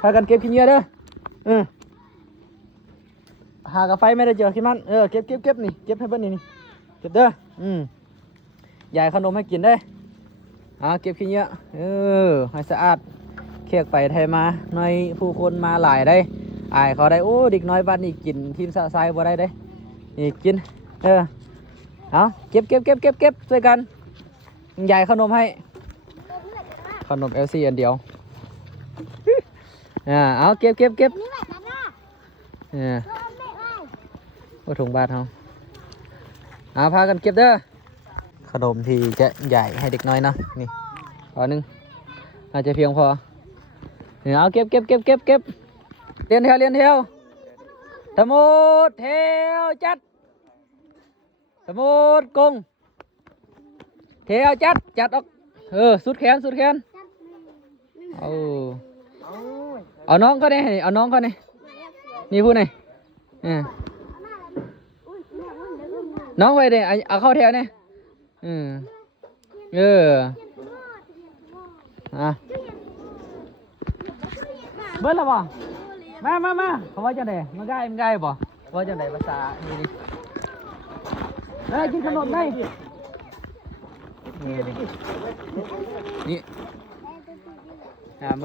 พากันเก็บขี้เหงื่อเด้อหากาไฟไม่ได้เจอขี้มันเก็บนี่เก็บให้เพิ่นนี่เก็บเด้อยายขนมให้กินได้เก็บขี้เหงื่อให้สะอาดเคียกไปไทยมาหน่อยผู้คนมาหลายได้อายเขาได้โอ้เด็กน้อยบ้านนี่กินทีมสะไซบ่ได้เด้นี่กินเอาเก็บช่วยกันยายขนมให้ขนม LC อันเดียวเอาเก็บโอ้ถุงบาทเขาพากันเก็บเด้อขนมที่จะใหญ่ให้เด็กน้อยนะนี่อันนึงอาจจะเพียงพอเอาเก็บเรียนเที่ยวสมุดเที่ยวจัดสมุดกงเที่ยวจัดออกสุดแขนเอาน้องเขาเนี่ยเอาน้องเขาเนี่ยนี่พูดหน่อยน้องไปเดี๋ยวเอาเข้าแถวเนี่ยเบิ้ลละบ่มาเขาว่าจังไดมันง่ายบ่ว่าจังไดภาษานี่กินขนมได้นี่